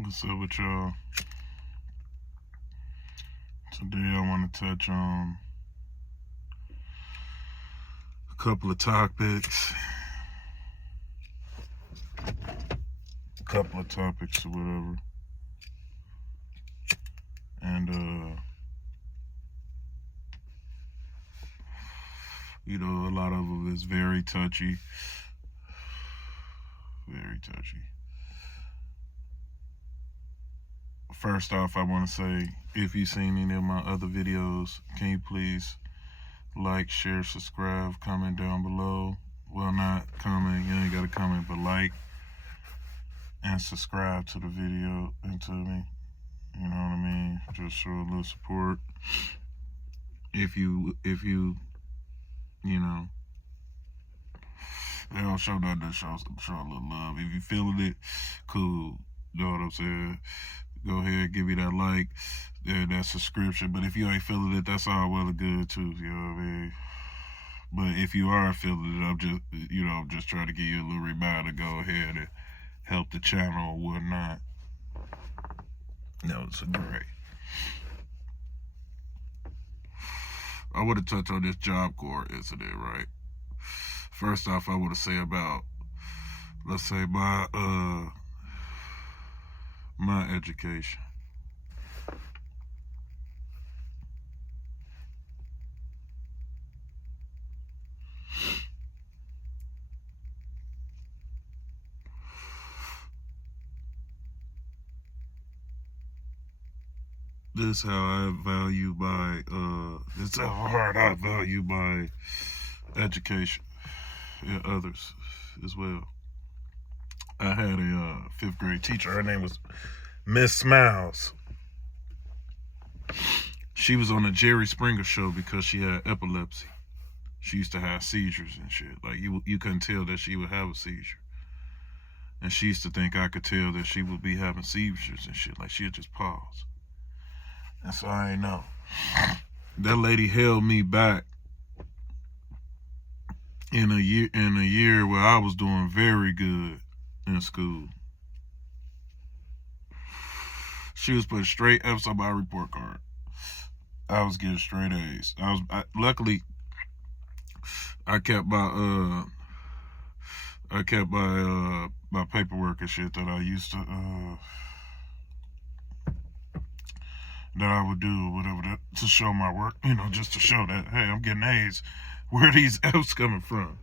What's up with y'all? Today I want to touch on a couple of topics. Or whatever. And, a lot of it is very touchy. Very touchy. First off, I want to say, if you've seen any of my other videos, can you please like, share, subscribe, comment down below. Well, not comment, you ain't got to comment, but like and subscribe to the video and to me. You know what I mean? Just show a little support. If you know, they don't show nothing, show a little love. If you feeling it, cool. You know what I'm saying? Go ahead, give me that like, that subscription. But if you ain't feeling it, that's all well and good too. You know what I mean? But if you are feeling it, I'm just trying to give you a little reminder. Go ahead and help the channel or whatnot. That was great. I want to touch on this Job Corps incident, right? First off, I want to say about, let's say, my education. This is how I value my this is how hard I value my education and others as well. I had a 5th grade teacher. Her name was Miss Smiles. She was on the Jerry Springer show because she had epilepsy. She used to have seizures and shit. Like you couldn't tell that she would have a seizure. And she used to think I could tell that she would be having seizures and shit. Like she'd just pause. And so I ain't know. That lady held me back in a year where I was doing very good in school. She was putting straight F's on my report card. I was getting straight A's. Luckily I kept my my paperwork and shit that I used to that I would do or whatever to show my work, just to show that, hey, I'm getting A's. Where are these F's coming from?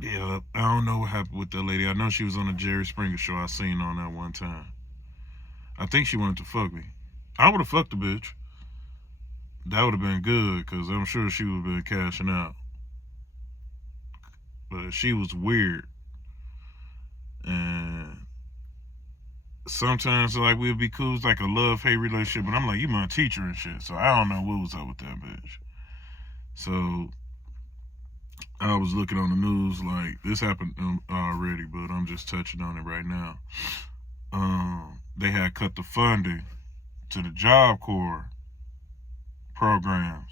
Yeah, I don't know what happened with that lady. I know she was on the Jerry Springer show. I seen on that one time. I think she wanted to fuck me. I would have fucked the bitch. That would have been good, because I'm sure she would have been cashing out. But she was weird. And sometimes, like, we'd be cool. It's like a love-hate relationship. But I'm like, you my teacher and shit. So I don't know what was up with that bitch. So I was looking on the news like, this happened already, but I'm just touching on it right now. They had cut the funding to the Job Corps programs.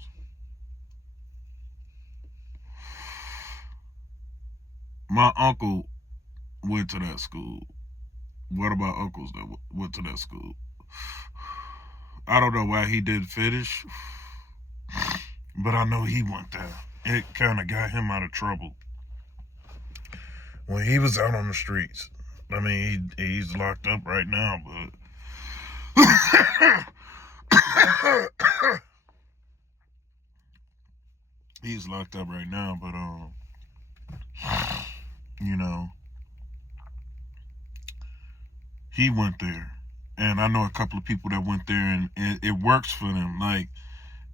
My uncle went to that school. One of my uncles that went to that school. I don't know why he didn't finish, but I know he went there. It kind of got him out of trouble when he was out on the streets. I mean, he's locked up right now, but he's locked up right now, but he went there, and I know a couple of people that went there, and it works for them. Like,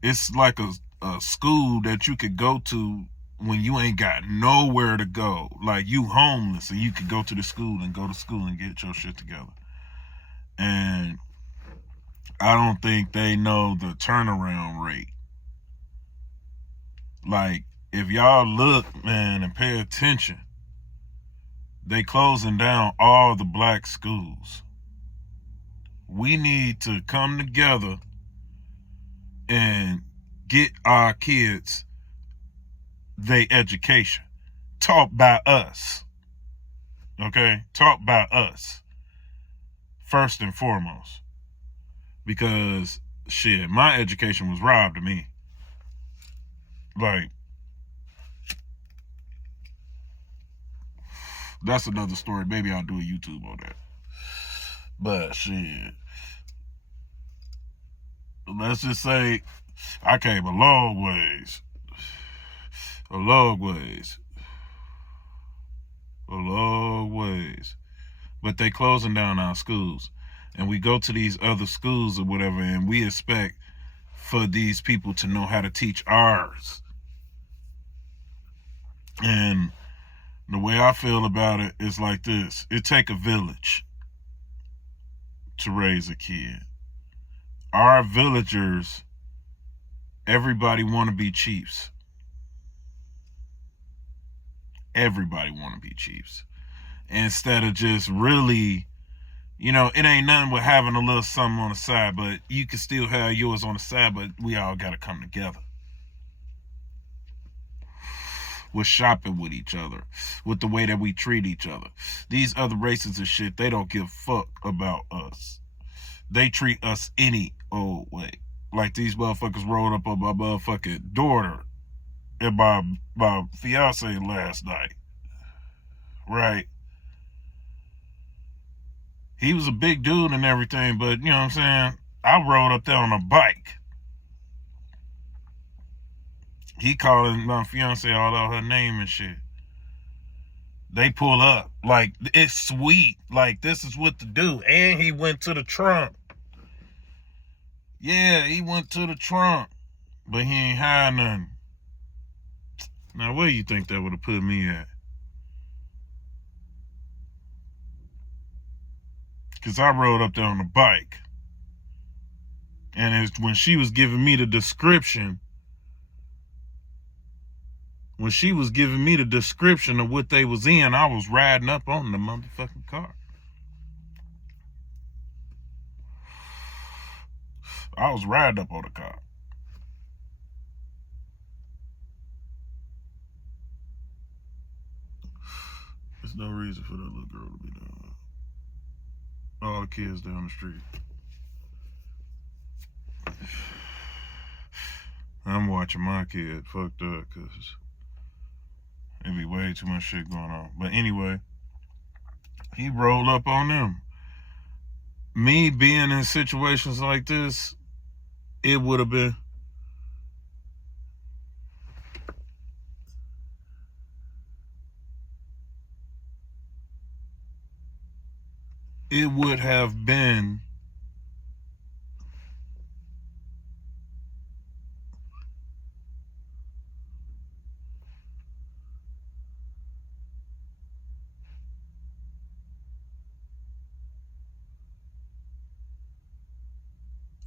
it's like a school that you could go to when you ain't got nowhere to go. Like, you homeless, and you could go to the school and get your shit together. And I don't think they know the turnaround rate. Like, if y'all look, man, and pay attention, they closing down all the black schools. We need to come together and get our kids their education taught by us. Okay? Taught by us. first and foremost. Because, shit, my education was robbed of me. Like, that's another story. Maybe I'll do a YouTube on that. But, shit. Let's just say I came a long ways. A long ways. A long ways. But they closing down our schools. And we go to these other schools or whatever, and we expect for these people to know how to teach ours. And the way I feel about it is like this. It take a village to raise a kid. Our villagers, everybody want to be chiefs. Everybody want to be chiefs. Instead of just really, you know, it ain't nothing with having a little something on the side, but you can still have yours on the side, but we all got to come together. We're shopping with each other, with the way that we treat each other. These other races and shit, they don't give a fuck about us. They treat us any old way. Like these motherfuckers rolled up on my motherfucking daughter and my fiance last night. Right? He was a big dude and everything, but you know what I'm saying? I rode up there on a bike. He calling my fiance all out her name and shit. They pull up. Like, it's sweet. Like, this is what to do. And he went to the trunk. Yeah, he went to the trunk. But he ain't had nothing. Now, where you think that would have put me at? Because I rode up there on a bike. And when she was giving me the description, of what they was in, I was riding up on the motherfucking car. I was riding up on the car. There's no reason for that little girl to be doing that. All the kids down the street. I'm watching my kid fucked up because it'd be way too much shit going on. But anyway, he rolled up on them. Me being in situations like this, it would have been. It would have been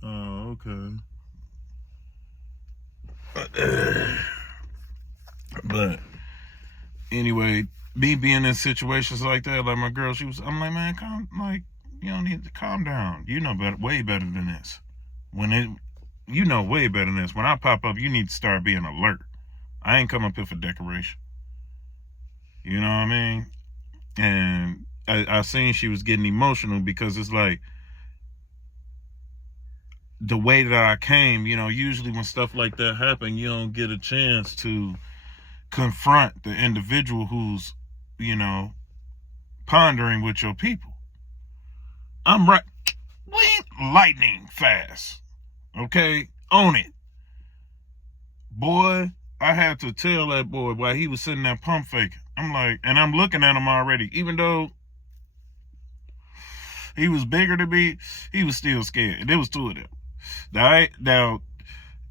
okay. But anyway, me being in situations like that, like my girl, I'm like, man, you don't need to calm down. You know better, way better than this. You know way better than this. When I pop up, you need to start being alert. I ain't come up here for decoration. You know what I mean? And I seen she was getting emotional because it's like, the way that I came, you know, usually when stuff like that happen, you don't get a chance to confront the individual who's, you know, pondering with your people. I'm right, lightning fast. Okay, own it. Boy, I had to tell that boy while he was sitting there pump faking. I'm like, and I'm looking at him already, even though he was bigger than me, he was still scared. And there was two of them. Now,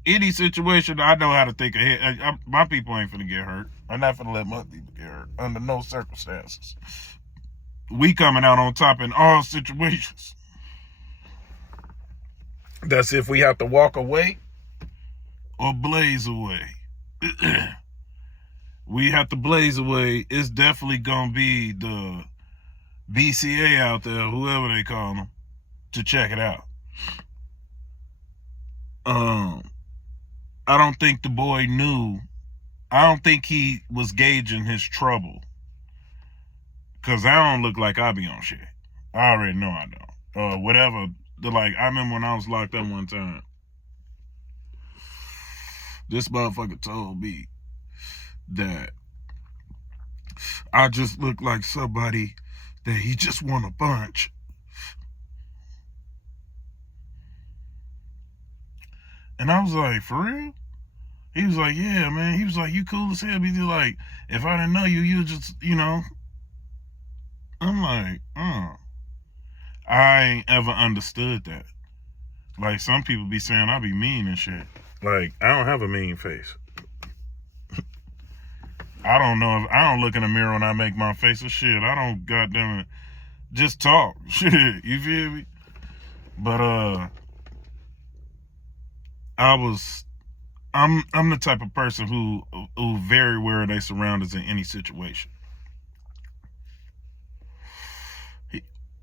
any situation, I know how to think ahead. My people ain't finna get hurt. I'm not finna let my people get hurt under no circumstances. We coming out on top in all situations. That's if we have to walk away or blaze away. We have to blaze away. It's definitely gonna be the BCA out there, whoever they call them, to check it out. I don't think the boy knew. I don't think he was gauging his trouble. Because I don't look like I be on shit. I already know I don't. whatever. Like, I remember when I was locked up one time, this motherfucker told me that I just look like somebody that he just want a bunch. And I was like, for real? He was like, yeah, man. He was like, you cool as hell. He was like, if I didn't know you, you just, I'm like, I ain't ever understood that. Like, some people be saying I be mean and shit. Like, I don't have a mean face. I don't know if I don't look in the mirror when I make my face or shit. I don't goddamn it. Just talk. Shit. You feel me? But I'm the type of person who very aware of their surroundings in any situation.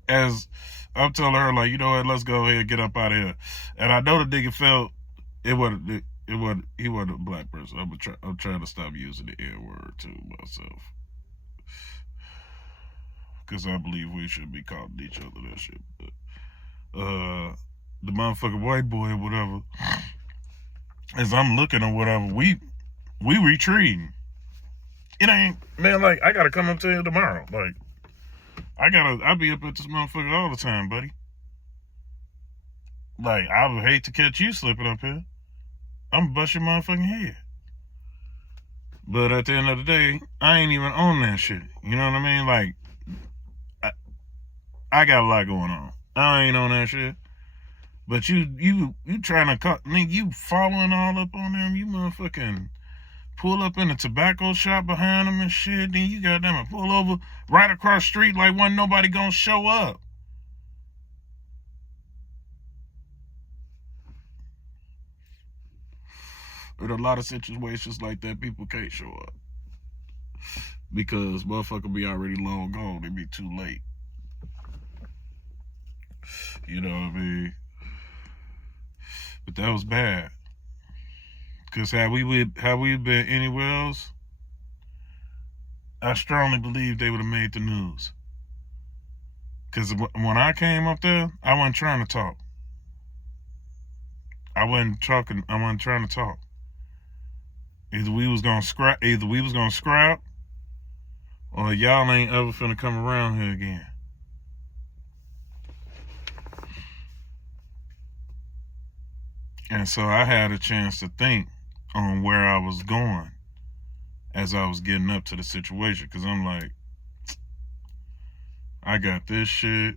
As I'm telling her, like, you know what, let's go ahead and get up out of here. And I know the nigga felt he wasn't a black person. I'm trying to stop using the N word to myself. Because I believe we should be calling each other that shit. But the motherfucking white boy or whatever, as I'm looking or whatever, we retreating. It ain't, man, like, I gotta come up to you tomorrow. Like, I'll be up at this motherfucker all the time, buddy. Like, I would hate to catch you slipping up here. I'm bust your motherfucking head. But at the end of the day, I ain't even on that shit. You know what I mean? Like, I got a lot going on. I ain't on that shit. But you trying to cut, nigga, you following all up on them, you motherfucking pull up in a tobacco shop behind them and shit, then you got them and pull over right across the street like wasn't nobody gonna show up. There's a lot of situations like that people can't show up. Because motherfucker be already long gone, it be too late. You know what I mean? But that was bad. Because had we been anywhere else, I strongly believe they would have made the news. Because when I came up there, I wasn't trying to talk. I wasn't trying to talk. Either we was gonna scrap, or y'all ain't ever finna come around here again. And so I had a chance to think on where I was going as I was getting up to the situation. Because I'm like, I got this shit.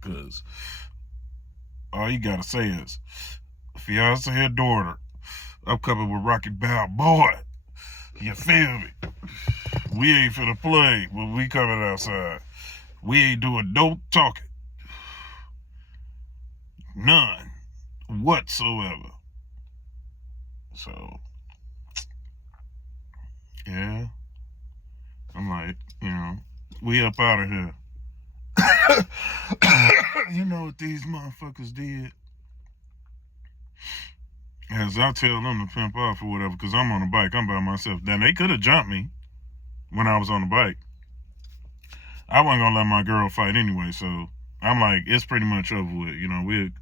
Because all you gotta say is, fiance or daughter, I'm coming with Rocky Balboa. You feel me? We ain't finna play when we coming outside. We ain't doing no talking. None whatsoever. So, yeah. I'm like, we up out of here. You know what these motherfuckers did? As I tell them to pimp off or whatever, because I'm on a bike, I'm by myself. Then they could have jumped me when I was on the bike. I wasn't gonna let my girl fight anyway, so I'm like, it's pretty much over with.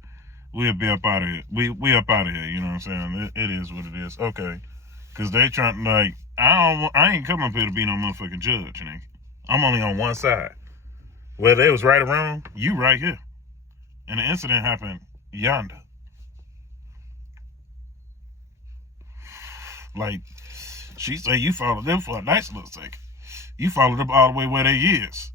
We'll be up out of here. We up out of here. You know what I'm saying? It is what it is. Okay, because they trying like I ain't coming up here to be no motherfucking judge, nigga. I'm only on one side. Whether they was right or wrong, you right here, and the incident happened yonder. Like, she say you followed them for a nice little second. You followed them all the way where they is.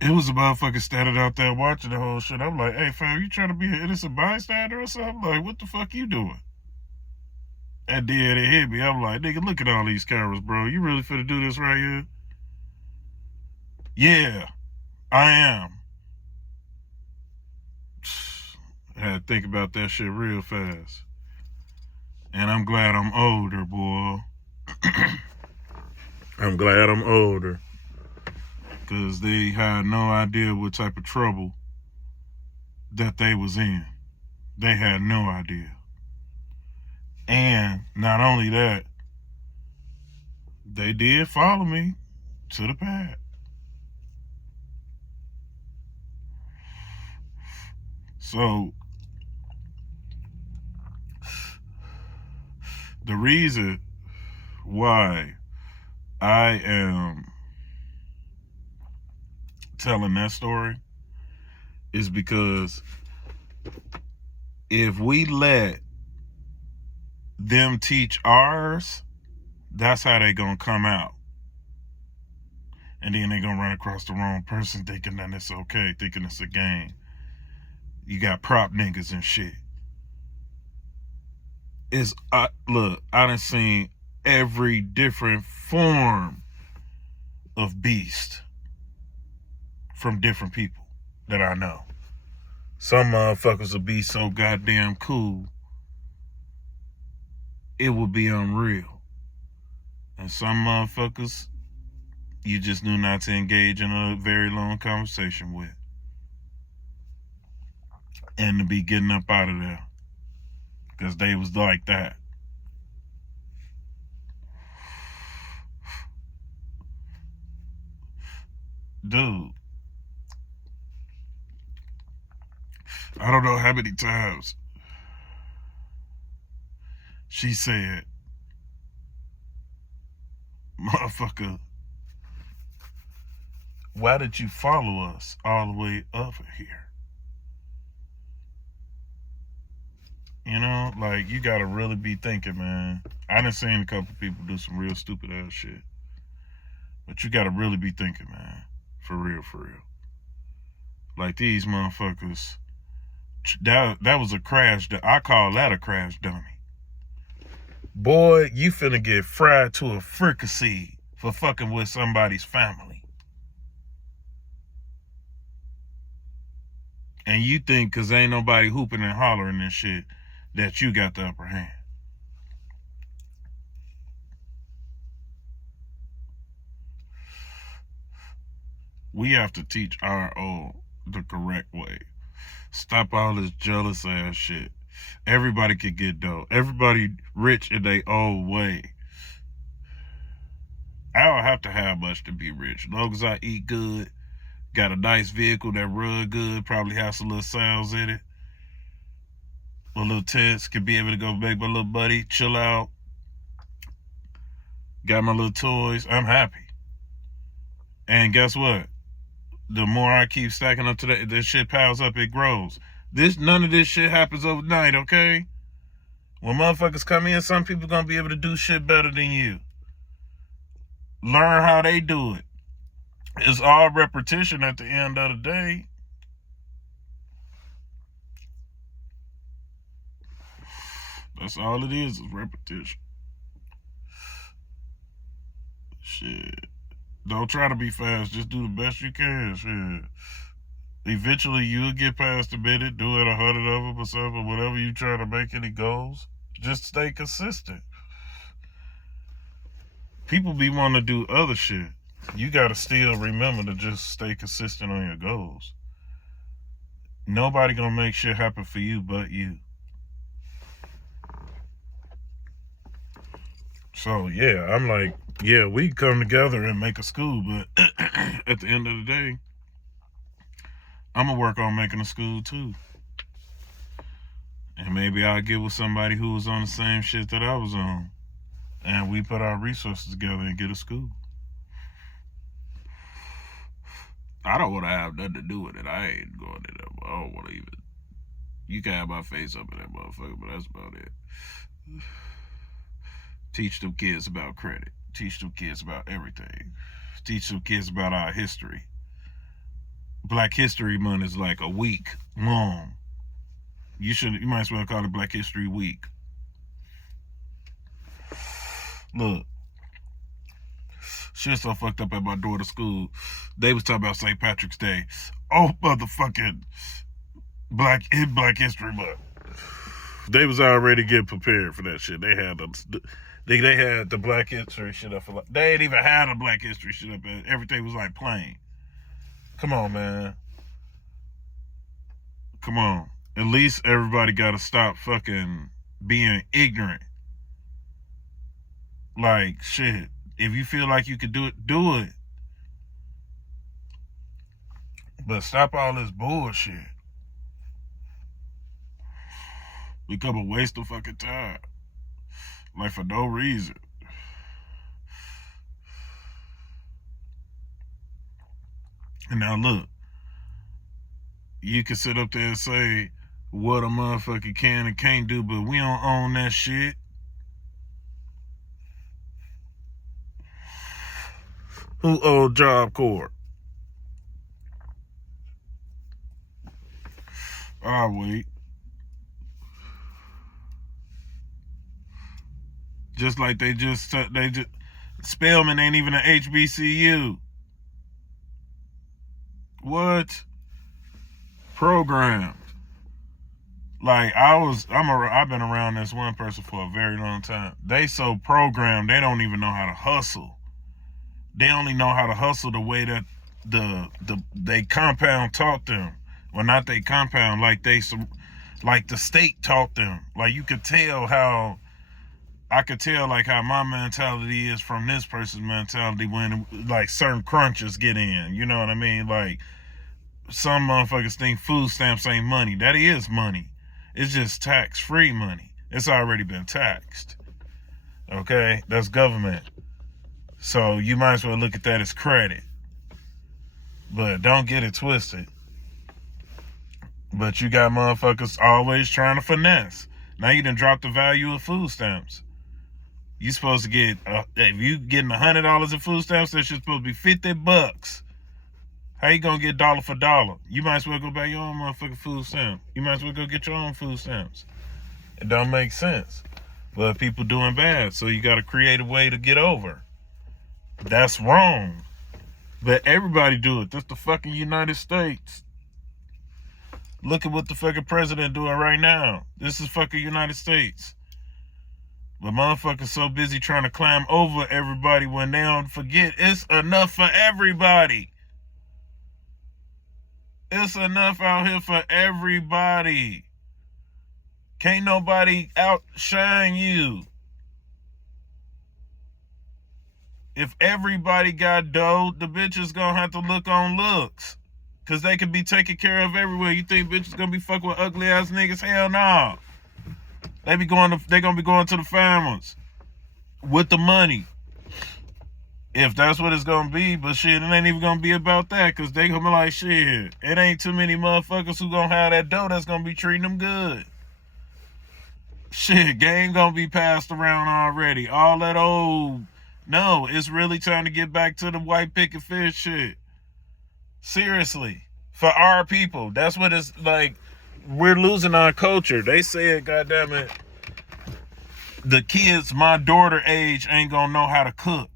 It was a motherfucker standing out there watching the whole shit. I'm like, hey, fam, you trying to be an innocent bystander or something? Like, what the fuck you doing? And then it hit me. I'm like, nigga, look at all these cameras, bro. You really finna do this right here? Yeah, I am. I had to think about that shit real fast. And I'm glad I'm older, boy. I'm glad I'm older. Because they had no idea what type of trouble that they was in. They had no idea. And not only that, They did follow me to the pad. So the reason why I am telling that story is because if we let them teach ours, that's how they gonna come out. And then they gonna run across the wrong person thinking that it's okay, thinking it's a game. You got prop niggas and shit. Look, I done seen every different form of beast from different people that I know. Some motherfuckers will be so goddamn cool, it would be unreal. And some motherfuckers, you just knew not to engage in a very long conversation with. And to be getting up out of there. Because they was like that. Dude. I don't know how many times she said, motherfucker, why did you follow us all the way over here? You know, like, you gotta really be thinking, man. I done seen a couple people do some real stupid ass shit. But you gotta really be thinking, man. For real, for real. Like, these motherfuckers, that was a crash. I call that a crash dummy. Boy, you finna get fried to a fricassee for fucking with somebody's family. And you think because ain't nobody hooping and hollering and shit that you got the upper hand. We have to teach our own the correct way. Stop all this jealous ass shit. Everybody could get dough. Everybody rich in their own way. I don't have to have much to be rich. As long as I eat good, got a nice vehicle that run good, probably have some little sounds in it, a little test, could be able to go make my little buddy chill out, got my little toys, I'm happy. And guess what? The more I keep stacking up to that, this shit piles up, it grows. None of this shit happens overnight, okay? When motherfuckers come in, some people gonna be able to do shit better than you. Learn how they do it. It's all repetition at the end of the day. That's all it is repetition. Shit. Don't try to be fast. Just do the best you can. Shit. Eventually, you'll get past a minute, do it 100 of them or something, or whatever you try to make any goals. Just stay consistent. People be wanting to do other shit. You gotta still remember to just stay consistent on your goals. Nobody gonna make shit happen for you but you. So yeah, I'm like, yeah, we come together and make a school, but at the end of the day, I'm gonna work on making a school too. And maybe I'll get with somebody who was on the same shit that I was on. And we put our resources together and get a school. I don't want to have nothing to do with it. I ain't going to that. I don't want to even. You can have my face up in that motherfucker, but that's about it. Teach them kids about credit. Teach them kids about everything. Teach them kids about our history. Black History Month is like a week long. You might as well call it Black History Week. Look, shit so fucked up at my daughter's school. They was talking about St. Patrick's Day. Oh, motherfucking Black History Month. They was already getting prepared for that shit. They had the Black History shit up for like, they ain't even had a Black History shit up. Everything was like plain. Come on, man. Come on. At least everybody gotta stop fucking being ignorant. Like, shit. If you feel like you could do it, do it. But stop all this bullshit. Become a waste of fucking time. Like for no reason. And now look, you can sit up there and say what a motherfucker can and can't do, but we don't own that shit. Who owed Job Corps? I'll wait. Just like they just Spelman ain't even an HBCU. What? Programmed. Like I've been around this one person for a very long time. They so programmed they don't even know how to hustle. They only know how to hustle the way that they compound taught them. Well, not they compound, like the state taught them. Like you could tell how I could tell like how my mentality is from this person's mentality when like certain crunches get in. You know what I mean? Like some motherfuckers think food stamps ain't money. That is money. It's just tax-free money. It's already been taxed. Okay? That's government. So you might as well look at that as credit. But don't get it twisted. But you got motherfuckers always trying to finesse. Now you done dropped the value of food stamps. You supposed to get, if you getting $100 in food stamps, that shit's supposed to be $50. How you gonna get dollar for dollar? You might as well go buy your own motherfucking food stamp. You might as well go get your own food stamps. It don't make sense. But people doing bad, so you gotta create a way to get over. That's wrong. But everybody do it. That's the fucking United States. Look at what the fucking president doing right now. This is fucking United States. But motherfuckers so busy trying to climb over everybody when they don't forget it's enough for everybody. It's enough out here for everybody. Can't nobody outshine you. If everybody got dough, the bitches gonna have to look on looks. Cause they can be taken care of everywhere. You think bitches gonna be fucking with ugly ass niggas? Hell no. They gonna be going to the farmers with the money. If that's what it's gonna be, but shit, it ain't even gonna be about that, cause they gonna be like, shit, it ain't too many motherfuckers who gonna have that dough that's gonna be treating them good. Shit, game gonna be passed around already. All that old, no, it's really time to get back to the white picket fish shit. Seriously, for our people, that's what it's like. We're losing our culture. They said, goddamn it, the kids my daughter age ain't gonna know how to cook.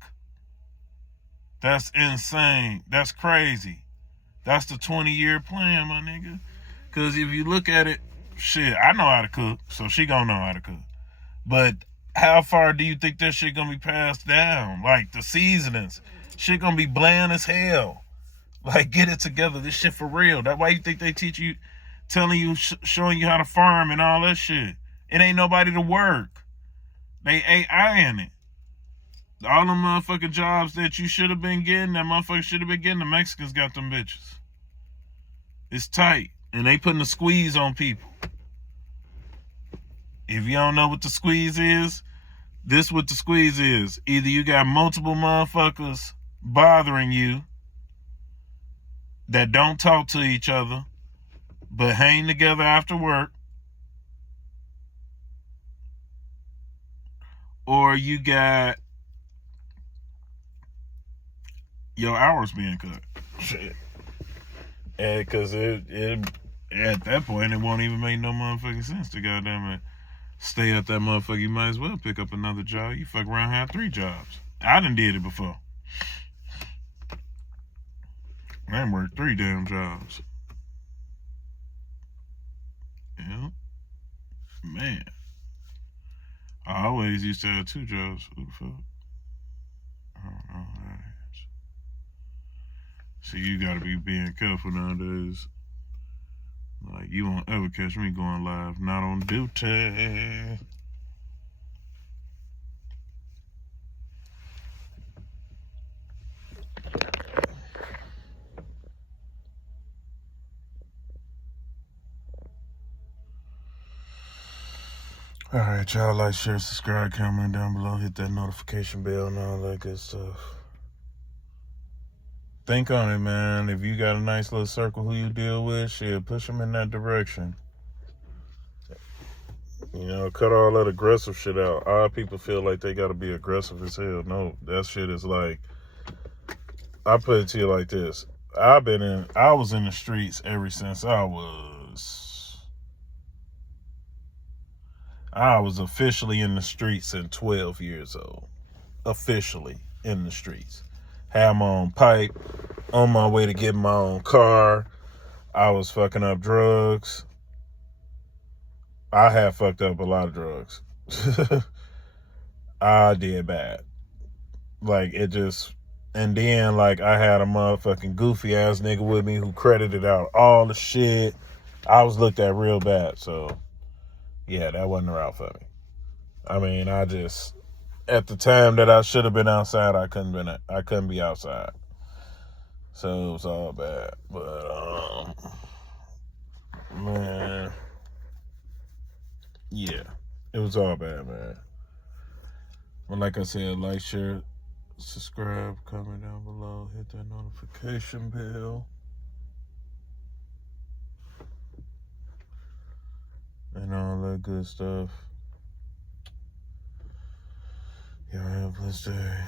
That's insane. That's crazy. That's the 20-year plan, my nigga. Because if you look at it, shit, I know how to cook, so she gonna know how to cook. But how far do you think that shit gonna be passed down? Like the seasonings, shit gonna be bland as hell. Like, get it together. This shit for real. That's why you think they teach you, telling you, showing you how to farm and all that shit. It ain't nobody to work. They AIing it. All them motherfucking jobs that you should have been getting, that motherfucker should have been getting, the Mexicans got them bitches. It's tight. And they putting the squeeze on people. If you don't know what the squeeze is, this what the squeeze is. Either you got multiple motherfuckers bothering you that don't talk to each other, but hang together after work, or you got your hours being cut. Shit. And because it at that point, it won't even make no motherfucking sense to goddamn it stay at that motherfucker. You might as well pick up another job. You fuck around, have 3 jobs. I done did it before. I done worked 3 damn jobs. Yeah. Man. I always used to have 2 jobs. Who the fuck? I don't know how that is. See, you gotta be being careful nowadays. Like, you won't ever catch me going live, not on duty. All right, y'all, like, share, subscribe, comment down below, hit that notification bell and all that good stuff. Think on it, man. If you got a nice little circle who you deal with, shit, push them in that direction. You know, cut all that aggressive shit out. Odd people feel like they gotta be aggressive as hell. No, that shit is like, I put it to you like this. I was in the streets ever since I was officially in the streets at 12 years old. Officially in the streets. Had my own pipe, on my way to get my own car. I was fucking up drugs. I have fucked up a lot of drugs. I did bad. Like, it just, and then, like, I had a motherfucking goofy ass nigga with me who credited out all the shit. I was looked at real bad. So, yeah, that wasn't the route for me. I mean, at the time that I should have been outside, I couldn't be outside. So it was all bad. But, man, yeah, it was all bad, man. But like I said, like, share, subscribe, comment down below, hit that notification bell. And all that good stuff. Y'all have a blessed day.